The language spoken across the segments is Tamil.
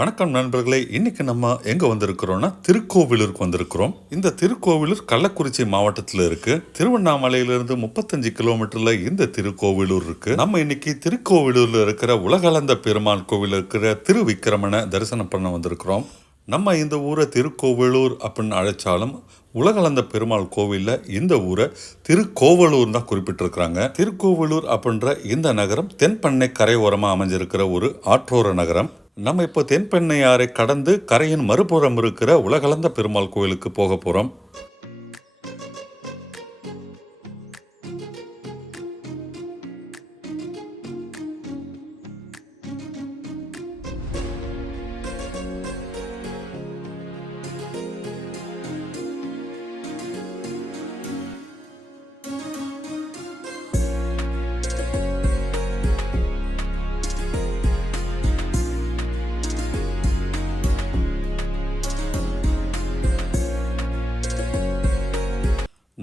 வணக்கம் நண்பர்களே. இன்னைக்கு நம்ம எங்க வந்திருக்கிறோம்னா திருக்கோவிலூருக்கு வந்திருக்கிறோம். இந்த திருக்கோவிலூர் கள்ளக்குறிச்சி மாவட்டத்தில் இருக்கு. திருவண்ணாமலையிலிருந்து 35 கிலோமீட்டர்ல இந்த திருக்கோவிலூர் இருக்கு. நம்ம இன்னைக்கு திருக்கோவிலூர்ல இருக்கிற உலகளந்த பெருமாள் கோவில் இருக்கிற திருவிக்கிரமனை தரிசனம் பண்ண வந்திருக்கிறோம். நம்ம இந்த ஊரை திருக்கோவிலூர் அப்படின்னு அழைச்சாலும் உலகளந்த பெருமாள் கோவில்ல இந்த ஊரை திருக்கோவலூர் தான் குறிப்பிட்டிருக்கிறாங்க. திருக்கோவிலூர் அப்படின்ற இந்த நகரம் தென்பண்ணை கரையோரமா அமைஞ்சிருக்கிற ஒரு ஆற்றோர நகரம். நம்ம இப்போ தென்பெண்ணையாரை கடந்து கரையின் மறுபுறம் இருக்கிற உலகளந்த பெருமாள் கோயிலுக்கு போக போறோம்.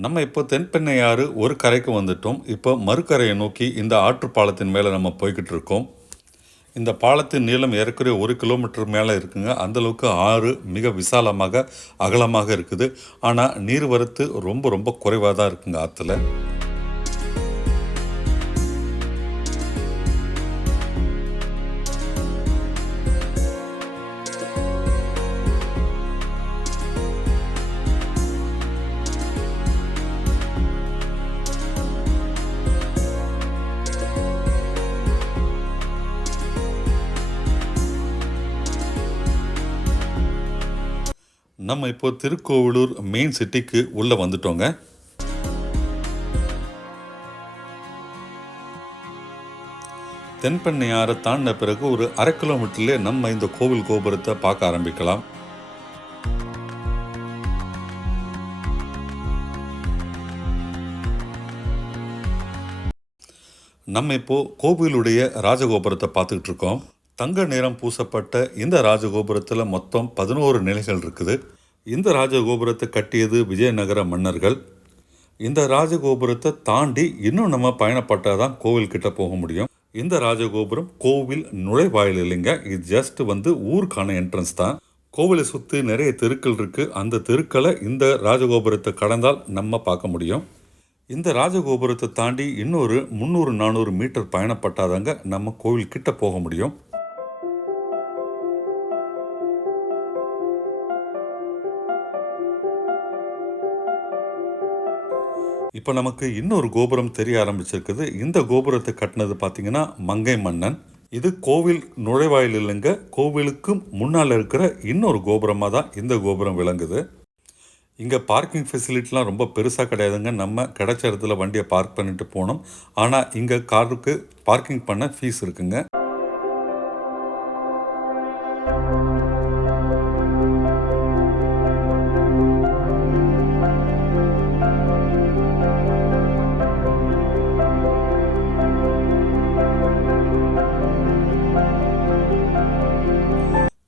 நம்ம இப்போ தென்பெண்ணையாறு ஒரு கரைக்கு வந்துட்டோம். இப்போ மறுக்கரையை நோக்கி இந்த ஆற்று பாலத்தின் மேலே நம்ம போய்கிட்டு இருக்கோம். இந்த பாலத்தின் நீளம் ஏறக்குறைய 1 கிலோமீட்டர் மேலே இருக்குங்க. அந்தளவுக்கு ஆறு மிக விசாலமாக அகலமாக இருக்குது. ஆனால் நீர்வரத்து ரொம்ப ரொம்ப குறைவாக தான் இருக்குங்க ஆற்றுல. நம்ம இப்போ திருக்கோவிலூர் மெயின் சிட்டிக்கு உள்ளே வந்துட்டோங்க. தென்பெண்ணையாரை தாண்டின பிறகு ஒரு 1/2 கிலோமீட்டர்லேயே நம்ம இந்த கோவில் கோபுரத்தை பார்க்க ஆரம்பிக்கலாம். நம்ம இப்போ கோவிலுடைய ராஜகோபுரத்தை பார்த்துக்கிட்டு இருக்கோம். தங்க நிறம் பூசப்பட்ட இந்த ராஜகோபுரத்தில் மொத்தம் 11 நிலைகள் இருக்குது. இந்த ராஜகோபுரத்தை கட்டியது விஜயநகர மன்னர்கள். இந்த ராஜகோபுரத்தை தாண்டி இன்னும் நம்ம பயணப்பட்டால் தான் கோவில்கிட்ட போக முடியும். இந்த ராஜகோபுரம் கோவில் நுழைவாயில் இல்லைங்க. இது ஜஸ்ட் ஊருக்கான என்ட்ரன்ஸ் தான். கோவிலை சுற்றி நிறைய தெருக்கள் இருக்குது. அந்த தெருக்களை இந்த ராஜகோபுரத்தை கடந்தால் நம்ம பார்க்க முடியும். இந்த ராஜகோபுரத்தை தாண்டி இன்னொரு 300-400 மீட்டர் பயணப்பட்டாதாங்க நம்ம கோவில் கிட்ட போக முடியும். இப்போ நமக்கு இன்னொரு கோபுரம் தெரிய ஆரம்பிச்சிருக்குது. இந்த கோபுரத்தை கட்டினது பார்த்தீங்கன்னா மங்கை மன்னன். இது கோவில் நுழைவாயில் இல்லைங்க. கோவிலுக்கு முன்னால் இருக்கிற இன்னொரு கோபுரமாக தான் இந்த கோபுரம் விளங்குது. இங்கே பார்க்கிங் ஃபெசிலிட்டிலாம் ரொம்ப பெருசாக கிடையாதுங்க. நம்ம கிடைச்ச இடத்துல வண்டியை பார்க் பண்ணிட்டு போனோம். ஆனால் இங்கே காருக்கு பார்க்கிங் பண்ண ஃபீஸ் இருக்குங்க.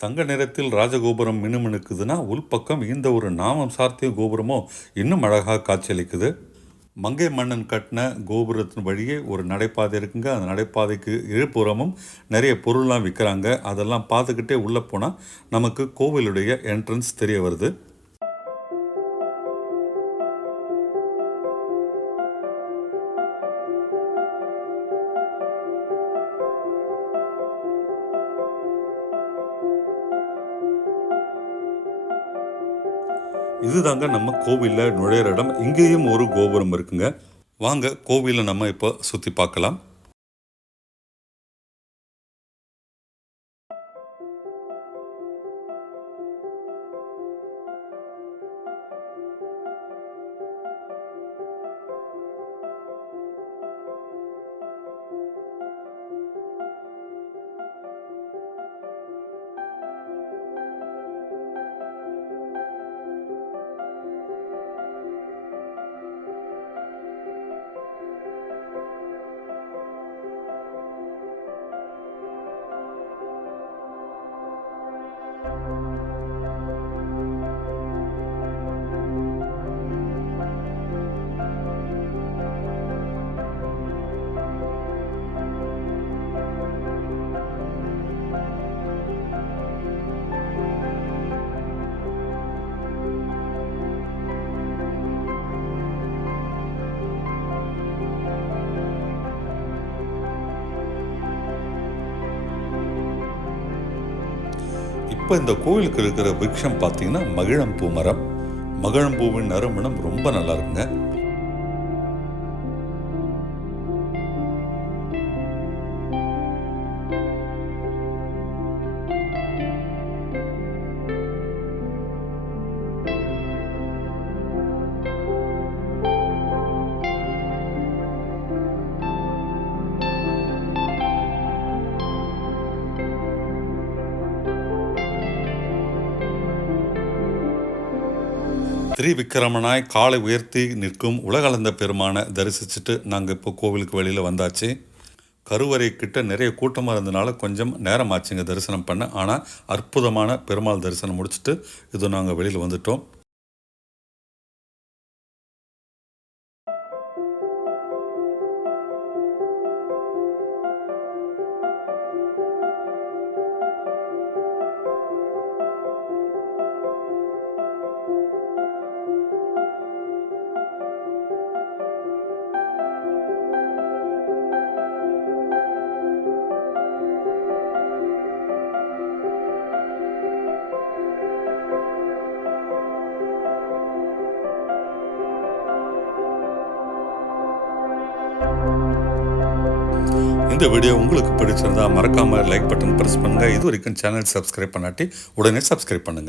தங்க நிறத்தில் ராஜகோபுரம் மினுமினுக்குதுன்னா உள்பக்கம் இந்த ஒரு நாமம் சார்த்திய கோபுரமோ இன்னும் அழகாக காட்சியளிக்குது. மங்கை மன்னன் கட்டின கோபுரத்தின் வழியே ஒரு நடைபாதை இருக்குங்க. அந்த நடைபாதைக்கு இருபுறமும் நிறைய பொருள்லாம் விற்கிறாங்க. அதெல்லாம் பார்த்துக்கிட்டே உள்ளே போனால் நமக்கு கோவிலுடைய என்ட்ரன்ஸ் தெரிய வருது. இதுதாங்க நம்ம கோவிலில் நுழையிற இடம். இங்கேயும் ஒரு கோபுரம் இருக்குங்க. வாங்க கோவிலை நம்ம இப்போ சுற்றி பார்க்கலாம். இப்போ இந்த கோவிலுக்கு இருக்கிற விருட்சம் பார்த்தீங்கன்னா மகிழம்பூ மரம். மகிழம்பூவின் நறுமணம் ரொம்ப நல்லா இருக்குங்க. திரிவிக்கிரமனாய் காலை உயர்த்தி நிற்கும் உலகளந்த பெருமானை தரிசிச்சுட்டு நாங்கள் இப்போ கோவிலுக்கு வெளியில் வந்தாச்சு. கருவறை கிட்ட நிறைய கூட்டமாக இருந்தனால கொஞ்சம் நேரம் ஆச்சுங்க தரிசனம் பண்ண. ஆனால் அற்புதமான பெருமாள் தரிசனம் முடிச்சுட்டு இது நாங்கள் வெளியில் வந்துட்டோம். இந்த வீடியோ உங்களுக்கு பிடிச்சிருந்தா மறக்காம லைக் பட்டன் பிரஸ் பண்ணுங்க. இது வரைக்கும் சேனல் சப்ஸ்கிரைப் பண்ணாட்டி உடனே சப்ஸ்கிரைப் பண்ணுங்க.